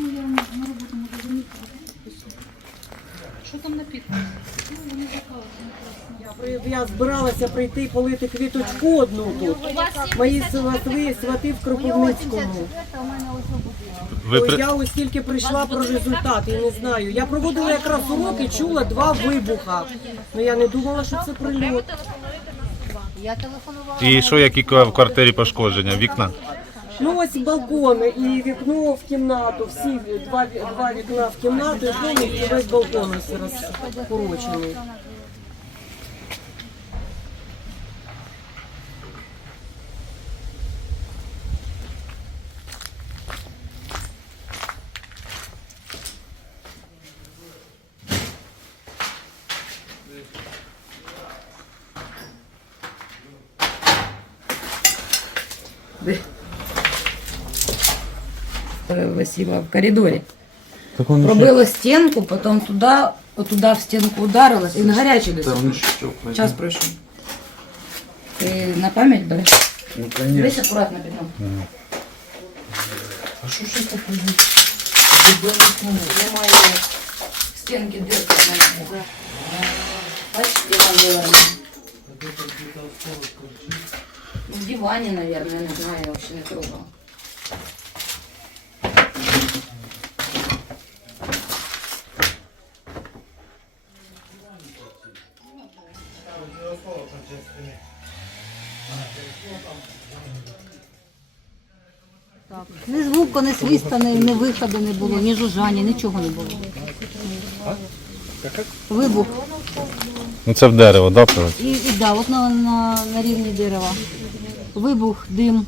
Ну, я на роботу можу замітити. Що там на підпис? Ну, вони заказують. Я збиралася прийти полити квіточку одну тут. Мої свати, свати в Кропивницькому. Ви То я ось тільки прийшла про результат, я не знаю. Я проводила якраз уроки, чула два вибуха. але я не думала, що це прильот. І що, які в квартирі пошкодження? Вікна? Ну ось балкон і вікно в кімнату. Всі два, два вікна в кімнату і повністю весь балкон ось розкорочений. Васила в коридоре. Так он Пробила стенку, потом туда, вот туда в стенку ударилась. И на горячий десь. Час пройшов. Ти на пам'ять береш? Ну, Десь акуратно бігом. А що ж це таке? Немає стінки дирки. знаєте. Бачиш, Іван вивернув. В дивані, наверное, не знаю, я вообще не трогала. Ні звуку, ні свиста, ні, ні виходу не було, ні жужжання, нічого не було. Вибух. Ну це в дерево, да, прилетіло? І, і да, от на, на, на рівні дерева. Вибух, дим,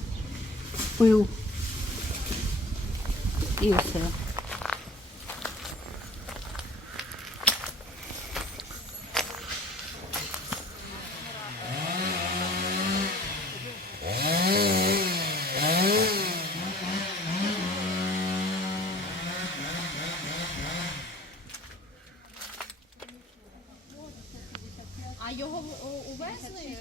пил. І все. Його увезли?